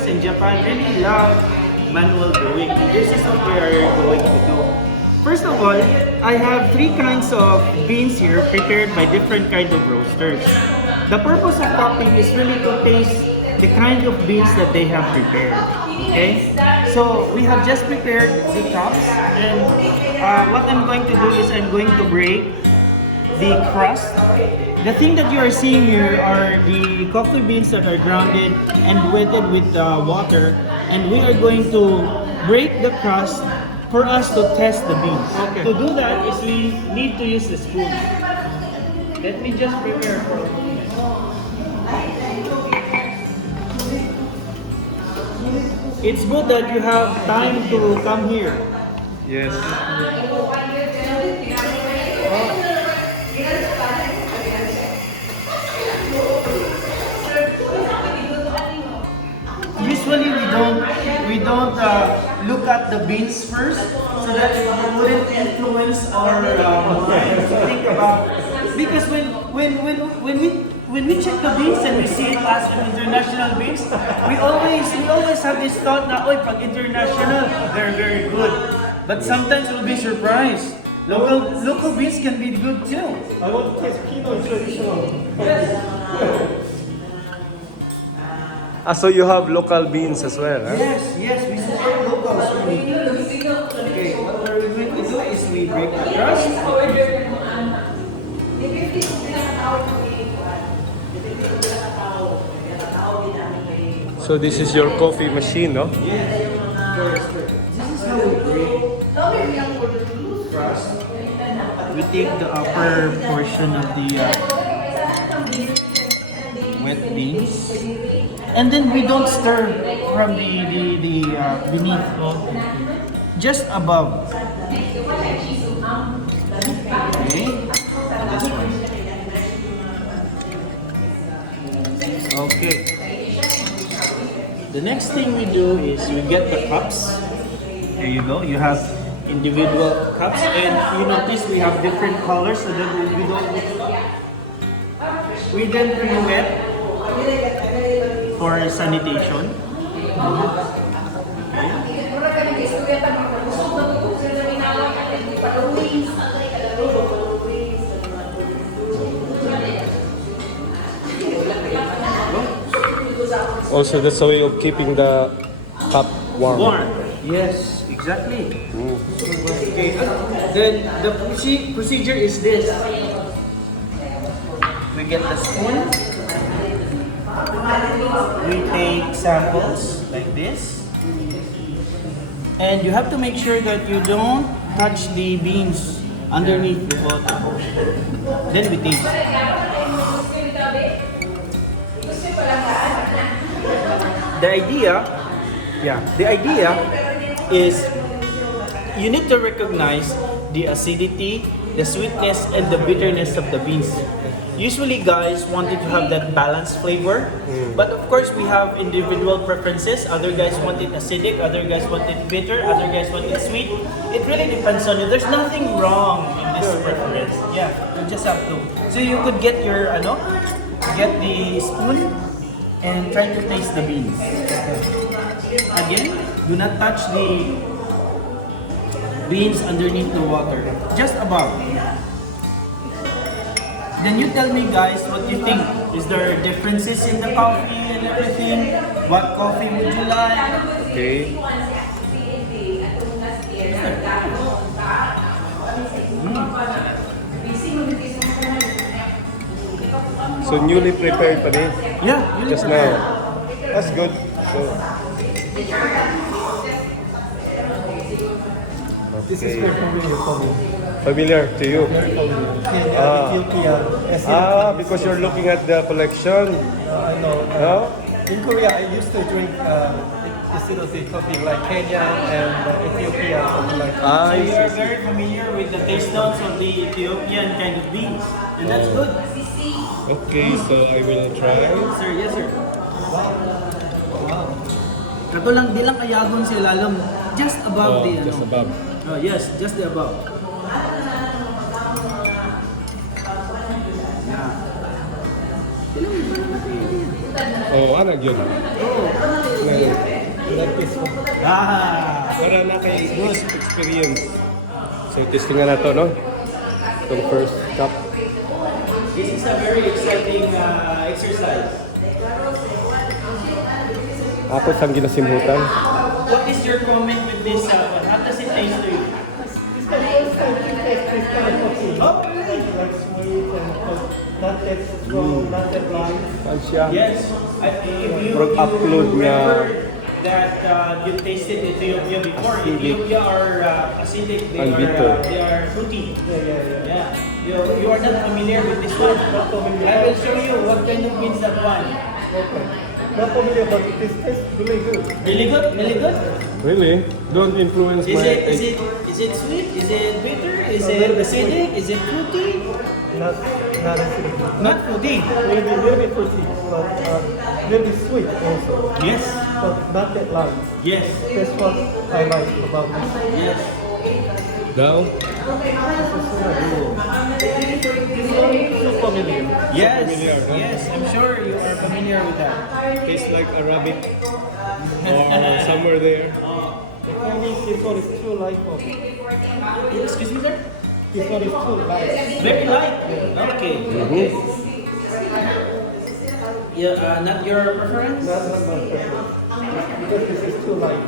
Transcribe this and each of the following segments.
Americans in Japan really love manual brewing. This is what we are going to do. First of all, I have 3 kinds of beans here prepared by different kind of roasters. The purpose of cupping is really to taste the kind of beans that they have prepared. Okay, so we have just prepared the cups, and what I'm going to do is I'm going to break the crust. The thing that you are seeing here are the coffee beans that are grounded and wetted with water, and we are going to break the crust for us to test the beans. Okay. To do that is we need to use the spoon. Let me just prepare for a moment. It's good that you have time to come here. Yes. Usually we don't look at the beans first, so that it wouldn't influence our minds to think about. Because when we check the beans and we see it as an international beans, we always have this thought na, oy, pag international, they're very good. But sometimes we'll be surprised. Local beans can be good too. I want to taste Pinoy traditional. So you have local beans as well, huh? Yes, we support locals really. Okay, what we're going to do is we break the crust. So this is your coffee machine, no? Yes, first. This is how we break crust. We take the upper portion of the wet beans, and then we don't stir from the beneath, just above. Okay. Okay. The next thing we do is we get the cups. There you go. You have individual cups, and you notice we have different colors, so that we don't. We then pre-wet for sanitation. Also, that's a way of keeping the cup warm. Warm. Yes, exactly. Okay. Then the procedure is this. We get the spoon. We take samples like this. And you have to make sure that you don't touch the beans underneath the water. Then we taste. The idea is you need to recognize the acidity, the sweetness, and the bitterness of the beans. Usually guys wanted to have that balanced flavor, but of course we have individual preferences. Other guys want it acidic, other guys want it bitter, other guys want it sweet. It really depends on you. There's nothing wrong in this preference. Yeah, you just have to. So you could get your get the spoon and try to taste the beans. Again, do not touch the beans underneath the water, just above. Then you tell me guys what you think. Is there differences in the coffee and everything? What coffee would you like? Okay. So newly prepared pa rin? Yeah, newly Just prepared. now. That's good. So, This is very familiar for me. familiar to you? Very familiar. Kenya, Ah. Ethiopia, Because you're looking at the collection. I know. No? In Korea, I used to drink distilled coffee like Kenya and Ethiopia, something like that. Ah, So you I are see. very familiar with the taste notes of the Ethiopian kind of beans. And that's good. Okay, so I will try. Sir, yes sir. Kato lang, di lang kayagon sa ilalim. Just above the Just above. Oh yes, just the above. Yeah. Oh, ano yun? Oh, this one. Para na kay experience. So, testing na to, no? Itong first cup. This is a very exciting exercise. Ako sang ginasimhutan. What is your comment with this? How does it taste to you? This is the first time to taste this kind of coffee. Oh, Like sweet and not that strong, not that light. Saan siya? yes. If you Upload niya. remember that you tasted Ethiopia before, Acidic. Ethiopia are acidic. And bitter. They are fruity. Yeah. Yeah. You are not familiar with this one. Not familiar. I will show you what kind of beans that one. Okay. Not familiar, but it tastes really good. Really good? Really good? Really? Don't influence Is my... it sweet? Is it bitter? Is it acidic? Is it fruity? Not acidic. Not fruity. Maybe a little bit fruity, but little bit sweet also. Yes. But not that light. Yes. That's what I like about this. Yes. Daw? So familiar. Yes. familiar, huh? Yes. I'm sure you are familiar with that. Tastes like Arabic. Or somewhere there. I think this one is too light for me. Excuse me, sir? This one is too light. Very light. Okay. Yeah. Not your preference. Not my preference. Because this is too light.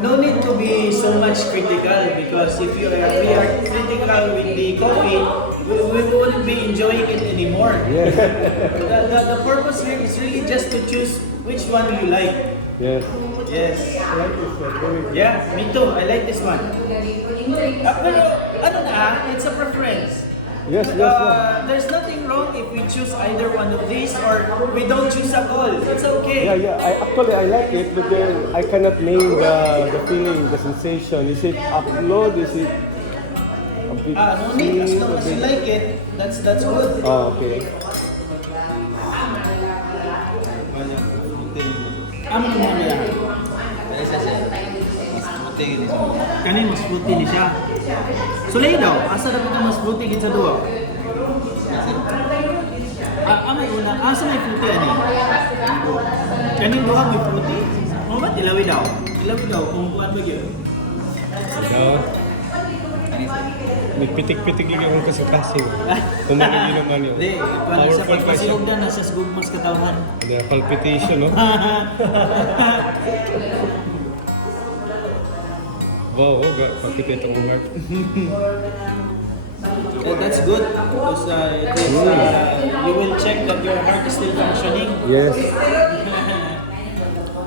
No need to be so much critical because if we are critical with the coffee, we wouldn't be enjoying it anymore. Yes. The purpose here is really just to choose which one you like. Yes. Yes. I like this one. Very good. Yeah, me too. I like this one. Pero ano na, it's a preference. Yes. There's nothing wrong if we choose either one of these or we don't choose at all. It's okay. Yeah. I like it, but then I cannot name the feeling, the sensation. Is it upload? Is it a bit No need. As sweet? long A as you bit- like it, that's good. Oh, okay. Amo mo na yan. Kanin mas fruity ni siya. Sulay daw, asa na ka mas fruity gid sa duwa? Amay una, asa may fruity ani? Kanin duha may fruity? Mo ba tilawi daw? Tilawi daw kung kuan ba gyud? Daw. May pitik-pitik lang akong kasing-kasing. Kumain naman yun. Di, kuan sa Powerful pa siya. pagpasiog na nasa gugmas katawhan. The palpitation, no? Wow, palpitate ang heart. That's good because it is, you will check that your heart is still functioning Yes.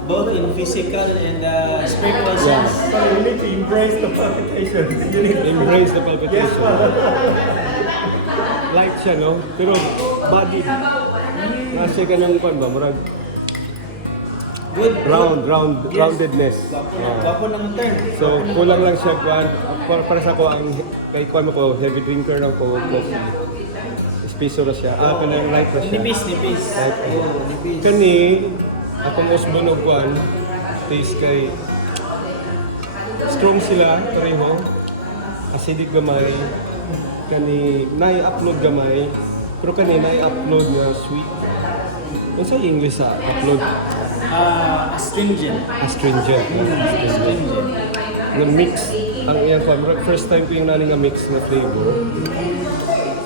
both in physical and spiritual sense. So you need to embrace the palpitation. You need to Embrace the palpitation. Light siya, no? Pero body. Nasa ka ng kwan ba? Murag Good. roundedness. Wapo lang ang term. So, kulang lang siya kwan. Para sa ko, ang kay kwan mo ko, heavy drinker ng ko, coffee. Espeso na siya. Kanang light na siya. Nipis. Light. Oh, nipis. Kani, akong usbon og kwan, taste kay strong sila, pareho. Acidic gamay. Kani, nai-upload gamay. Pero kani, nai-upload na sweet. Ano sa English sa upload? Astringent. Astringent. Astringent. Na mix. Ang iyang kwan, first time ko yung naling nga mix na flavor.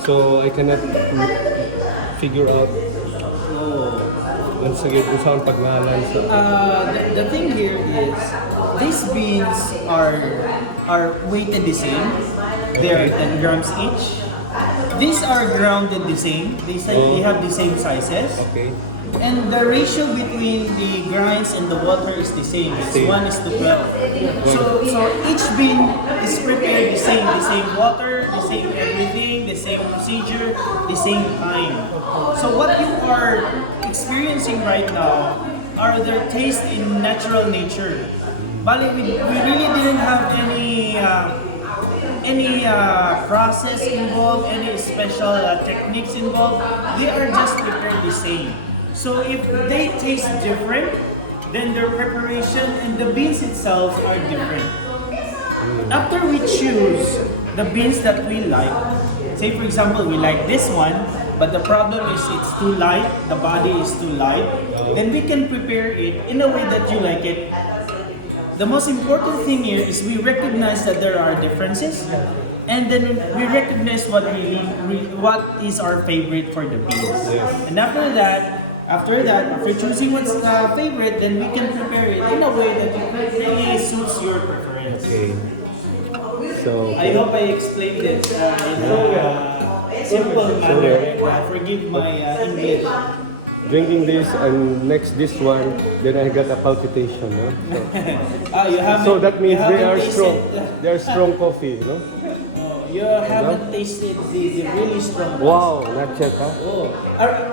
So, I cannot figure out once again kung saan pagnalan sa... The thing here is these beans are weighted the same. They are 10 grams each. These are grounded the same. They have the same sizes. Okay. And the ratio between the grinds and the water is the same. It's Same. 1:12. So each bean is prepared the same water, the same everything, the same procedure, the same time. So what you are experiencing right now are their taste in natural nature. Bali, we really didn't have any process involved, any special techniques involved. They are just prepared the same. So if they taste different, then their preparation and the beans itself are different. After we choose the beans that we like, say for example we like this one, but the problem is it's too light, the body is too light, then we can prepare it in a way that you like it. The most important thing here is we recognize that there are differences, and then we recognize what what is our favorite for the beans. And after choosing what's favorite, then we can prepare it in a way that it really suits your preference. Okay. So, I hope I explained it in a simple manner. Forgive my English. drinking this and next this one, then I got a palpitation. No? So that means they are strong. They are strong coffee, no? You haven't tasted the really strong ones. Wow, not yet, huh? Oh,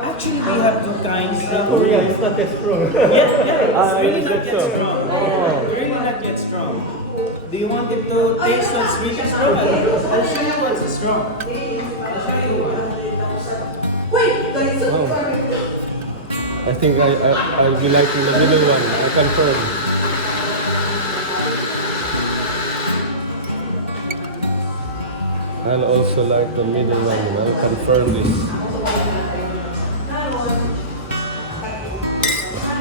actually we have two kinds. Korea is not that strong. It's really is not that yet so? strong. Oh. Really not yet strong. Do you want it to taste what's really strong? I'll show you what's strong. Oh. I think I'll be liking the middle one. I confirm. I'll also like the middle one. I'll confirm this.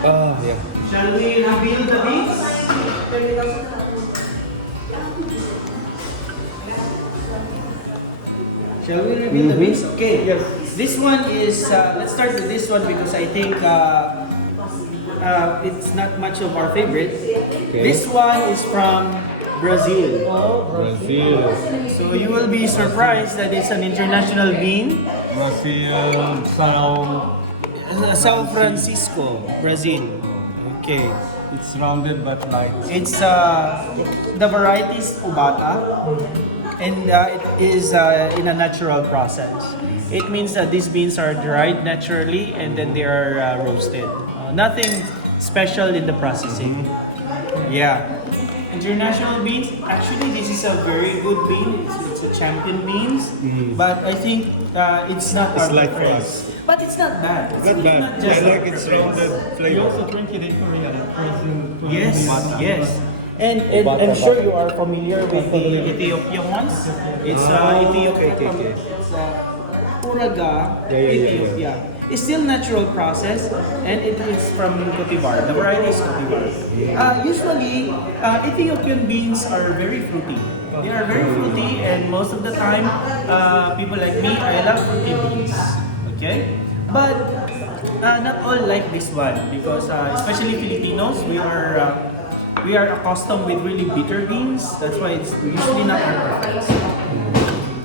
Ah, yeah. Shall we reveal the beans? Shall we reveal the beans? Okay. Yes. This one is, let's start with this one because I think it's not much of our favorite. Okay. This one is from Brazil. Brazil. So you will be surprised that it's an international bean. Brazil, São Francisco, Brazil. Okay. It's rounded but light. It's the variety is Ubata, and it is in a natural process. It means that these beans are dried naturally and then they are roasted. Nothing special in the processing. Yeah. International beans, actually this is a very good bean. It's a champion beans, but I think it's not our like preference. But it's not bad. It's Not really bad. not just I like our its preference. rounded We flavor. also drink it in Korea. Yes, yes. And I'm sure you are familiar with the Ethiopian ones. It's Ethiopia. okay. It's Uraga, Yeah. Ethiopia. It's still natural process, and it is from Cote d'Ivoire. The variety is Cote d'Ivoire. Usually, Ethiopian beans are very fruity. They are very fruity, and most of the time, people like me, I love fruity beans. Okay, but not all like this one because especially Filipinos, we are accustomed with really bitter beans. That's why it's usually not our preference.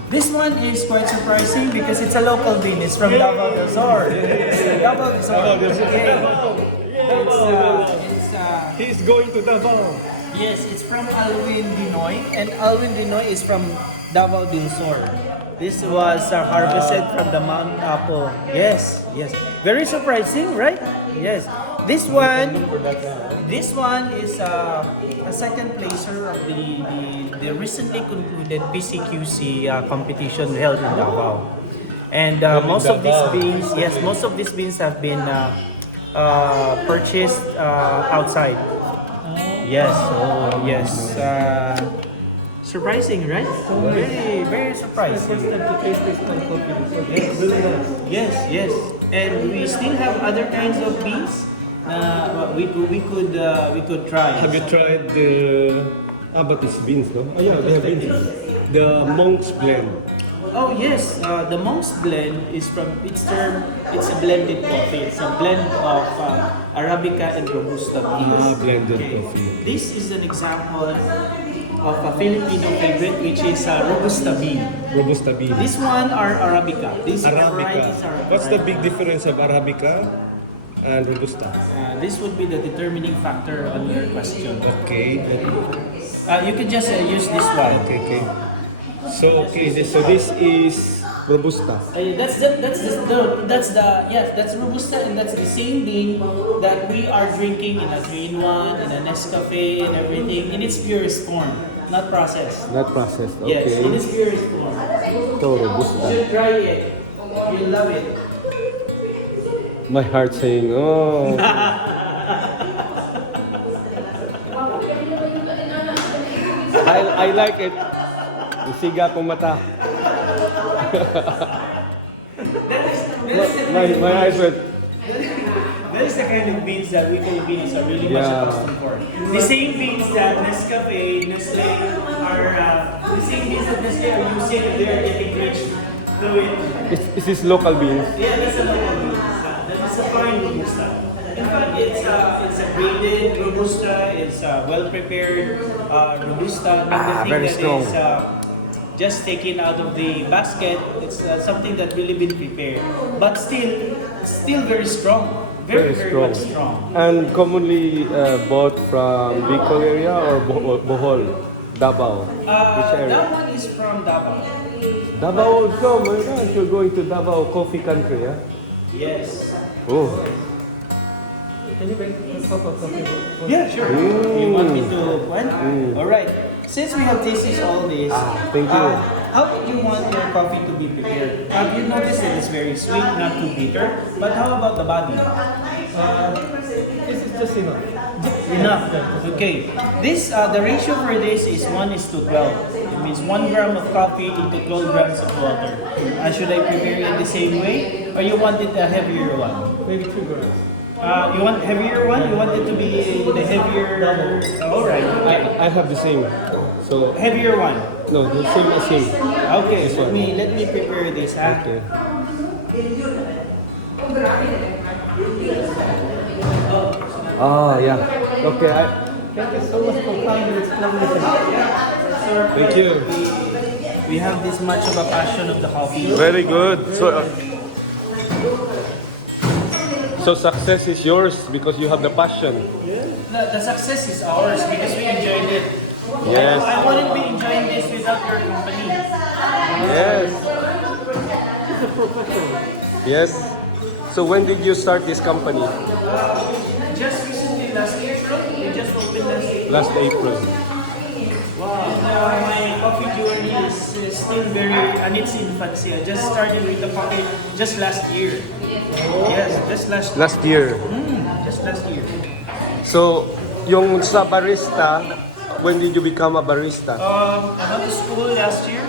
This one is quite surprising because it's a local bean. It's from Davao del Sur. Davao del Sur. Okay. He's going to Davao. Yes, it's from Alwin, Dinoy, and Alwin, Dinoy is from Davao del Sur. This was harvested from the Mount Opol. Yes, yes. Very surprising, right? Yes. This one is a second placer of the recently concluded PCQC competition held in Davao. And most of these beans have been purchased outside. Yes, yes. Surprising, right? Very, very surprising. First time to taste this kind of coffee. So Yes. it's really nice. Yes, yes. And we still have other kinds of beans. We could try. Have you tried the... but it's beans, no? Oh yeah, they have beans. The Monk's Blend. Oh yes, the Monk's Blend is from its term. It's a blended coffee. It's a blend of Arabica and Robusta beans. Blended coffee. This is an example of a Filipino favorite, which is Robusta bean. Robusta bean. This one are Arabica. These Arabica. varieties are What's the Arabica. big difference of Arabica and Robusta? This would be the determining factor on your question. Okay. You can just use this one. Okay. So this is Robusta. That's Robusta, and that's the same bean that we are drinking in a 3-in-1, in a Nescafe, and everything in its purest form, not processed. Not processed. Yes, in Okay. its purest form. So You Robusta. should try it. You'll love it. My heart saying, oh. I like it. Isiga kong mata. That is my eyes went. That is the kind of beans that we Filipinos are really much Yeah. accustomed for. The same beans that Nescafe, Nestle the same beans that Nestle are using, and they're getting rich doing. Is this local beans? Yeah, that's a local robusta. That is a fine robusta. In fact, it's a graded robusta. It's a well prepared robusta. Not the thing very that strong. is just taken out of the basket. It's something that really been prepared, but still very strong. Very much strong. And commonly bought from Bicol area or Bohol, Davao. Which area? That one is from Davao. Davao also. My gosh, you're going to Davao coffee country, huh? Yes. Oh. Can you make a cup of coffee? Yeah, sure. You want me to what? All right. Since we have tasted all this, thank you. How do you want your coffee to be prepared? Have you noticed that it's very sweet, not too bitter? But how about the body? This is just enough. Enough. Okay. This the ratio for this is 1:12. It means 1 gram of coffee into 12 grams of water. Should I prepare it the same way, or you want it a heavier one? Maybe 2 grams. You want heavier one? You want it to be the heavier? All right. Okay. I have the same. So Heavier one. no, the same as him. Okay. This one. Let me prepare this. Okay. Oh yeah. Okay. Thank you so much for coming. It's lovely. Thank you. We have this much of a passion of the coffee. Very good. So success is yours because you have the passion. The success is ours because we enjoyed it. Yes. I wouldn't be enjoying this without your company. Yes. Yes. So when did you start this company? Just recently, last April, we just opened last April. Last April. Wow. My coffee journey is still very in its infancy. I just started with the coffee just last year. Yes, just last year. Last year. Just last year. So yung sa barista, when did you become a barista? I went to school last year.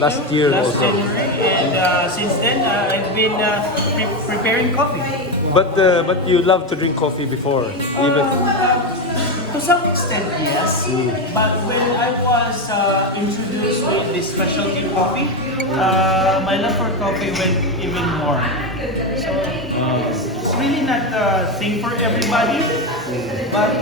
Last year Last also. January, and since then I've been preparing coffee. But you love to drink coffee before, even. To some extent, yes. But when I was introduced with this specialty coffee, my love for coffee went even more. So it's really not a thing for everybody, but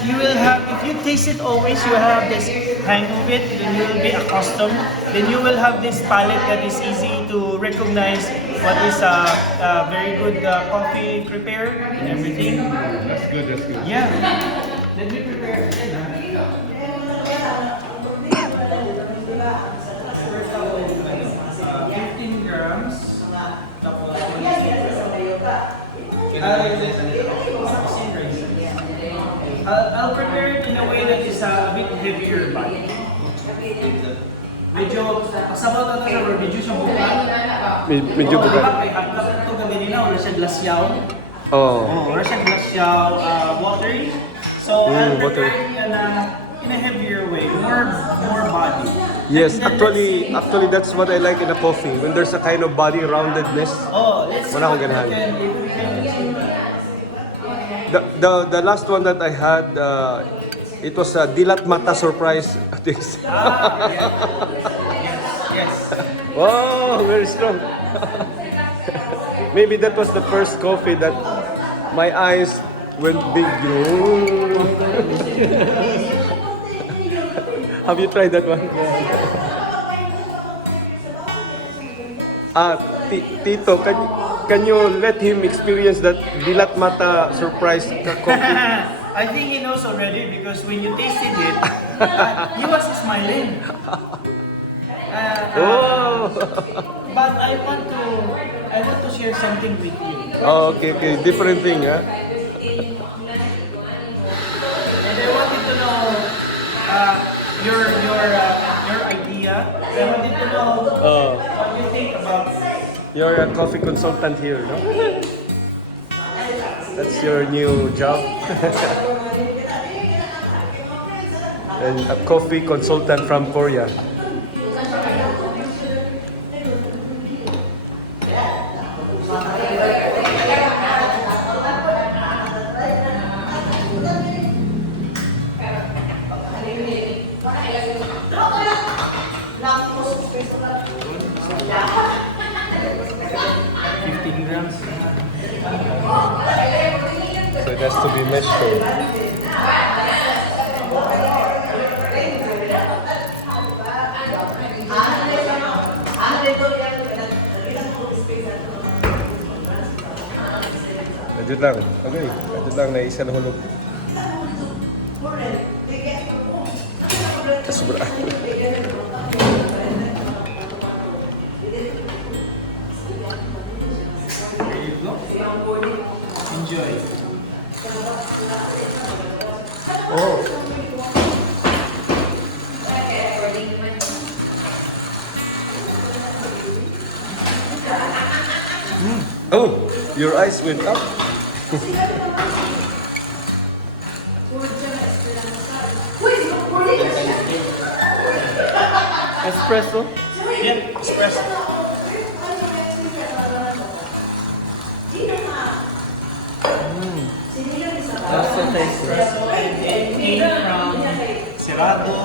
you will have, if you taste it always, you have this hang of it, then you will be accustomed. Then you will have this palate that is easy to recognize what is a very good coffee prepared and everything. That's good. That's good. Yeah. Let me prepare. 15 grams. Tapos, I'll prepare it in a way that is a bit heavier body. Medyo, pasabaw na ito sa medyo siyang buka. Medyo buka. Kay hagkap ito gabi nila, wala siya glasyaw. Oh. Wala siya glasyaw, watery. So, I'll watery. prepare it in a heavier way, more body. Yes, And then actually that's what I like in a coffee. When there's a kind of body roundedness. let's see Wala akong what we ganahan. can, if we can achieve that. The last one that I had, it was a dilat mata surprise taste. Yes. Wow, very strong. Maybe that was the first coffee that my eyes went big. Have you tried that one? Tito, can you let him experience that dilat mata surprise coffee? I think he knows already because when you tasted it, he was smiling. Oh. But I want to share something with you. Oh, okay, different thing, huh? And I wanted to know your idea. I wanted to know what you think about it. You're a coffee consultant here, no? That's your new job. And a coffee consultant from Korea. has to be meshed though. Adjud lang. Okay. Adjud lang na isa na hulog. Sobra. There you go. Enjoy. Oh. Oh, your eyes went up. Espresso? Yeah, espresso. That's the taste. Espresso, and it came from Cerrado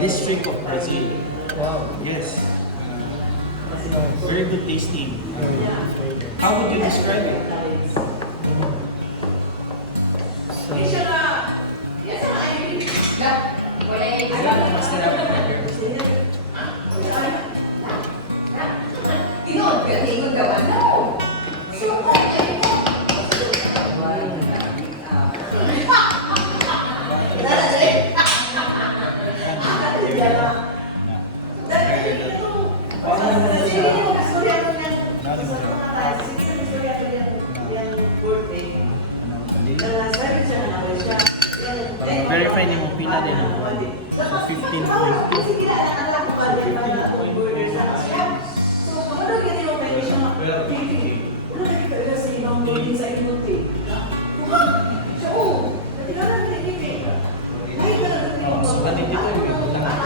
district of Brazil. Wow. Yes. That's nice. Very good tasting. Very How would you describe it? Verify niyo mo pila din ang buwan. So 15.2. So ganito dito yung lang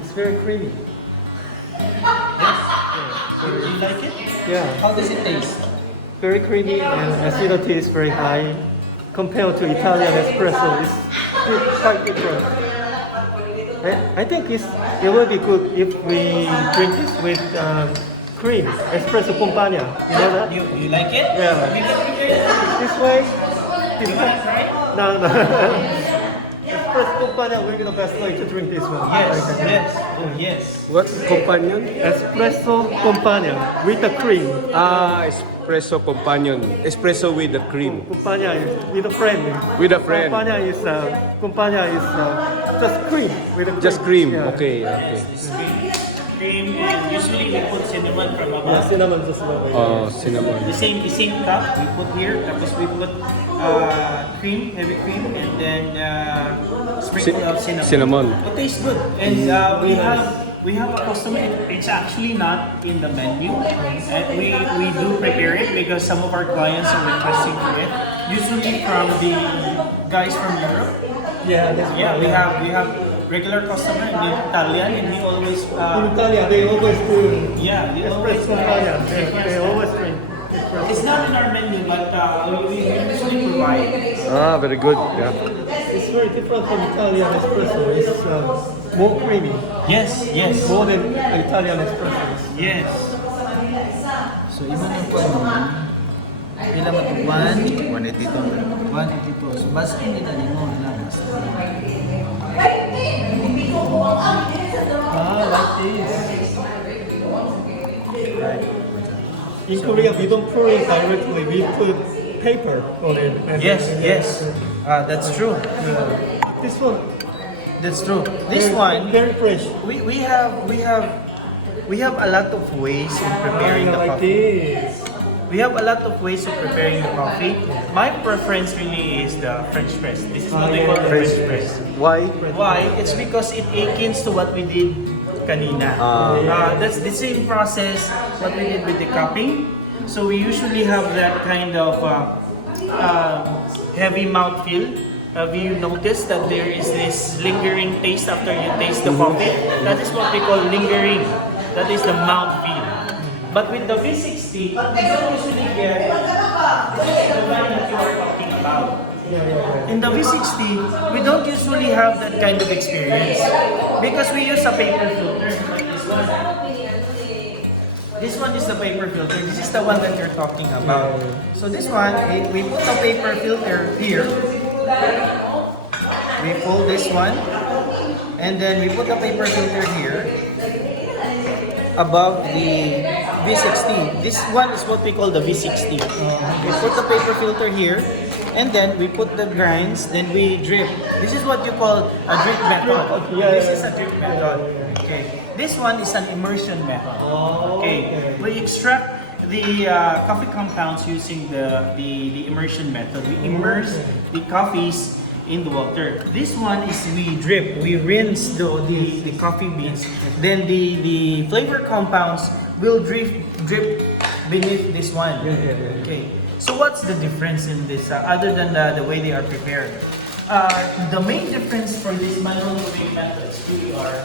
It's very creamy. So do you like it? Yeah. How does it taste? Very creamy and acidity is very high. Compared to Italian espresso, it's quite different. I think it will be good if we drink this with cream, espresso compagna. You know that? You like it? Yeah. Make it prepare. This way, You wanna try it? no. Espresso compagna will be the best way to drink this one. Yes, yes, oh yes. What companion? Espresso compagna with the cream. Ah, espresso companion. Espresso with the cream. Compagna is with a friend. With a friend. Compagna is just cream with a cream. Just cream. Yeah. Okay, okay. This cream, and usually we put cinnamon from Yeah, above. cinnamon just over Oh, cinnamon. The same cup we put here, tapos we put cream, heavy cream, and then sprinkle of cinnamon. Cinnamon. It tastes good, and we have a customer. It's actually not in the menu, and we do prepare it because some of our clients are requesting for it. Usually from the guys from Europe. Yeah, that's Yeah, right. we have regular customer in Italian, and we always In Italia, they always do yeah, we always espresso compagna. They always drink espresso. It's not in our menu, but we usually provide. Ah, very good. Yeah. It's very different from Italian espresso. It's more creamy, Yes, yes, more than Italian espresso. yes. So, iba na yung kwan naman. Pila ba ito? 182. 182. So, baskin nila din mo. Like this. In Korea, we don't pour it directly. We put paper on it. And Yes, yes. That's true. This one, That's true. This one, very fresh. we have a lot of ways in preparing the Like coffee. this. We have a lot of ways of preparing the coffee. My preference really is the French press. This is what we call the French press. Why? Why? It's because it akins to what we did kanina. That's the same process what we did with the cupping. So we usually have that kind of heavy mouthfeel. have you noticed that there is this lingering taste after you taste the coffee? That is what we call lingering. That is the mouthfeel. But with the V60, you don't usually get the one that you are talking about. In the V60, we don't usually have that kind of experience because we use a paper filter like this one. This one is the paper filter. This is the one that you're talking about. So this one, we put the paper filter here. We pull this one, and then we put the paper filter here above the V60. This one is what we call the V60. We put the paper filter here, and then we put the grinds, then we drip. This is what you call a drip method. This is a drip method. Okay. This one is an immersion method. Okay. We extract the coffee compounds using the immersion method. We immerse the coffees in the water. This one is we drip. We rinse the coffee beans. Then the flavor compounds will drip beneath this one. Okay. So what's the difference in this other than the way they are prepared? The main difference for these manual brewing methods really are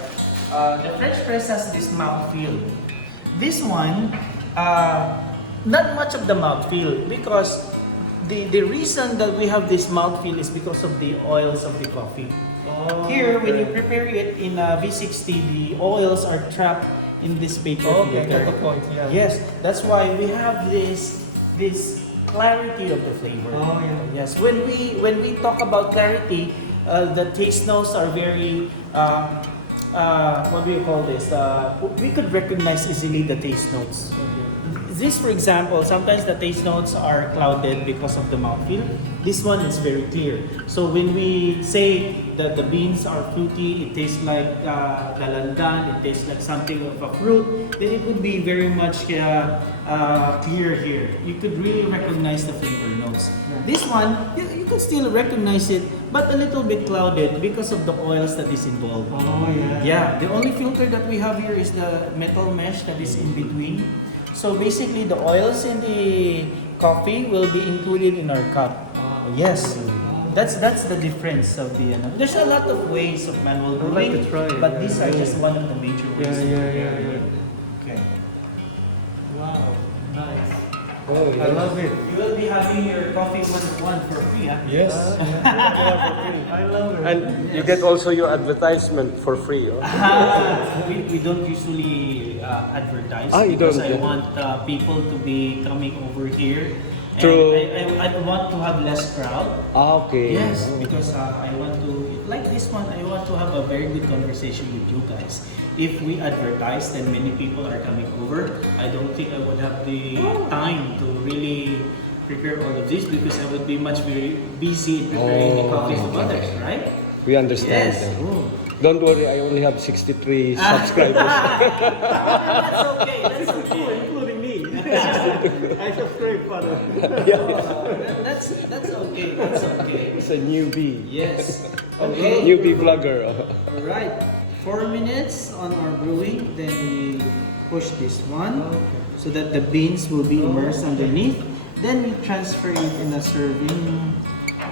the French press has this mouthfeel. This one, not much of the mouthfeel because the reason that we have this mouthfeel is because of the oils of the coffee. Here, when you prepare it in a V60, the oils are trapped in this paper filter. Yes, that's why we have this clarity of the flavor. Yes, when we talk about clarity, the taste notes are very what do you call this? We could recognize easily the taste notes. This, for example, sometimes the taste notes are clouded because of the mouthfeel. This one is very clear. So when we say that the beans are fruity, it tastes like dalandan, it tastes like something of a fruit, then it would be very much clear here. You could really recognize the flavor notes. This one, you could still recognize it, but a little bit clouded because of the oils that is involved. Yeah, the only filter that we have here is the metal mesh that is in between. So basically, the oils in the coffee will be included in our cup. Yes, that's the difference of the. There's a lot of ways of manual brewing, but these are just one of the major ways. Okay. Wow, nice. Oh, I love it. You will be having your coffee 101 for free, huh? Yes. I love it. And you get also your advertisement for free. We don't usually advertise You because don't, I want people to be coming over here. And True. I want to have less crowd. Okay. Yes, because I want to, like this one, I want to have a very good conversation with you guys. If we advertise, then many people are coming over. I don't think I would have the time to really prepare all of this because I would be much very busy preparing the coffees of others, right? We understand. Yes. Don't worry, I only have 63 subscribers. That's okay. That's okay. Including me. I subscribe, Father. That's okay. That's okay. It's a newbie. Yes. Okay. Newbie vlogger. All right. 4 minutes on our brewing. Then we push this one so that the beans will be immersed underneath. Then we transfer it in a serving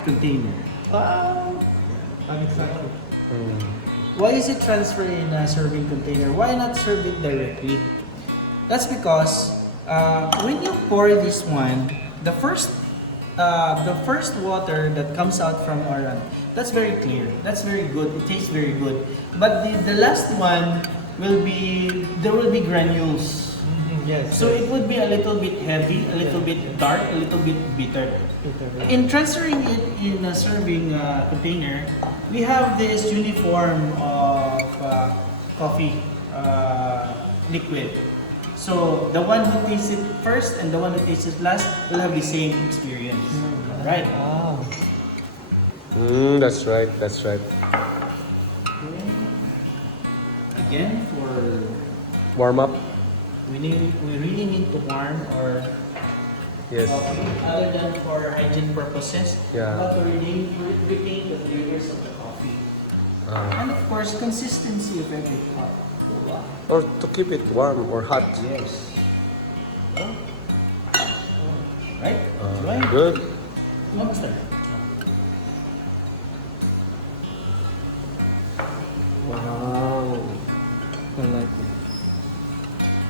container. I'm excited. Why is it transferred in a serving container? Why not serve it directly? That's because when you pour this one, the first water that comes out from our that's very clear. That's very good. It tastes very good. But the last one there will be granules. Yes. So it would be a little bit heavy, a little bit dark, a little bit bitter. In transferring it in a serving container, we have this uniform of coffee liquid. So the one who tastes it first and the one who tastes it last will have the same experience. Right? That's right. That's right. Again, for Warm up. we really need to warm our Yes. coffee, other than for hygiene purposes, Yeah. but to retain the flavors of the coffee. And of course, consistency of every cup. Or to keep it warm or hot. Yes. Right? Enjoy. Good. Monster. Wow. I like it.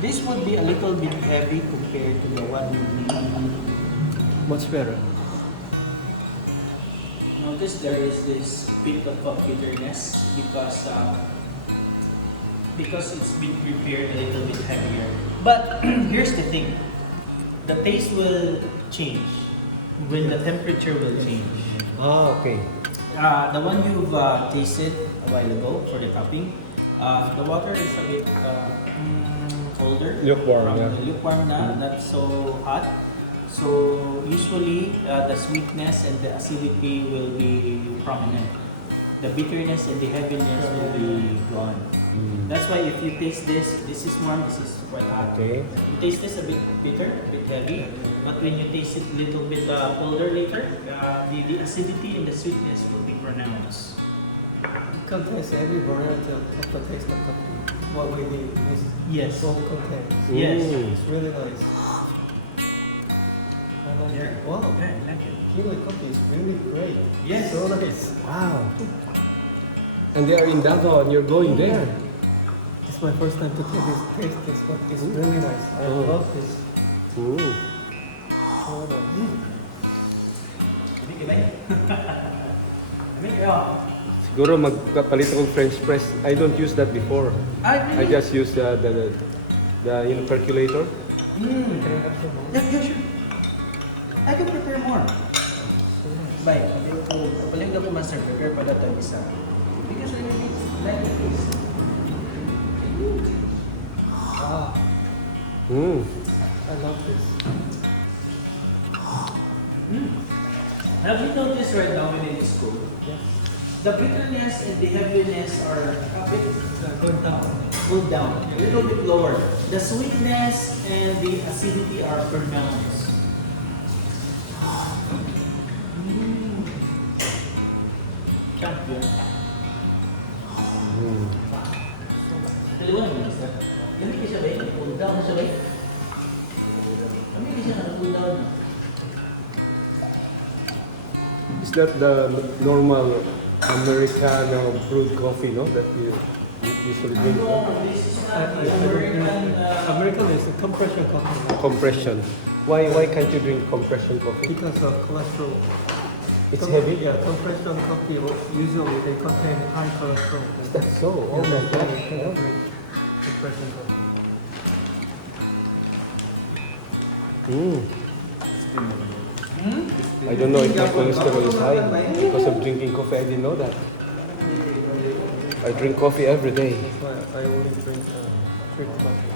This would be a little bit heavy compared to the one we Much better. notice. There is this bit of a bitterness because it's been prepared a little bit heavier. But here's the thing: the taste will change when the temperature will change. Ah, okay. The one you've tasted a while ago for the topping, the water is a bit colder. Lukewarm, yeah. Lukewarm na, not so hot. So usually the sweetness and the acidity will be prominent. The bitterness and the heaviness will be gone. That's why if you taste this is warm, this is quite hot. Okay. You taste this a bit bitter, a bit heavy, but when you taste it a little bit colder later, the acidity and the sweetness will be pronounced. It contains every variety of the taste of coffee. What we need is Yes. all contains. Yes. It's really nice. I like it. Wow. Yeah, I like it. Kiwi coffee is really great. Yes. So nice. Wow. And they are in Davao and you're going there. It's my first time to taste this, but it's really nice. I love this. Ooh. So nice. Hindi ba? Siguro magpapalit akong French press. I don't use that before. I just use the percolator. Yeah, sure. I can prepare more. Bye. Papalit ako master prepare pa dito isa. Because I really like this. Ah, Mm. I love this. Have you noticed right now when it is cold? Yes. The bitterness and the heaviness are a bit go down, a little bit lower. The sweetness and the acidity are pronounced. Champion. Mm. Dalawa naman isa. Ganun kayo siya ba? Cool down na siya ba? Kami hindi siya naka-cool down. Is that the normal Americano brewed coffee, no? That you usually drink? No? This is not the American. American is a compression coffee. Compression. Why can't you drink compression coffee? Because of cholesterol. It's heavy? Yeah, compression coffee usually they contain high cholesterol. Is that so? Oh my That's why God. you cannot drink compression coffee. Mm. I don't know if my cholesterol is high because of drinking coffee. I didn't know that. I drink coffee every day. That's why I only drink drip coffee.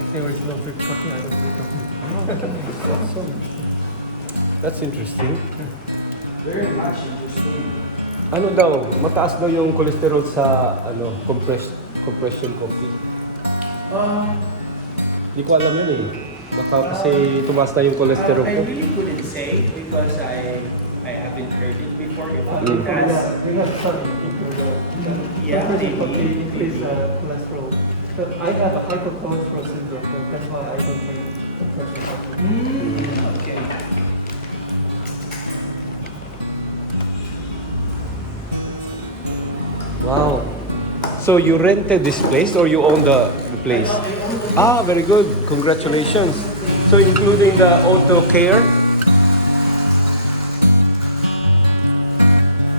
If there is no drip coffee, I don't drink coffee. That's interesting. Very much interesting. Ano daw, mataas daw yung cholesterol sa compression coffee. Hindi ko alam yun eh. Baka kasi tumaas na yung cholesterol I ko. really couldn't say because I haven't heard it before. If We that's have some into the Yeah, compression coffee maybe. increase cholesterol. But I have a hypercholesterol syndrome, so that's why I don't drink compression coffee. Okay. Wow. So you rented this place or you own the place? Ah, very good. Congratulations. So including the auto care?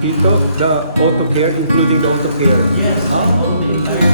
Ito, the auto care, including the auto care. Yes, I own the entire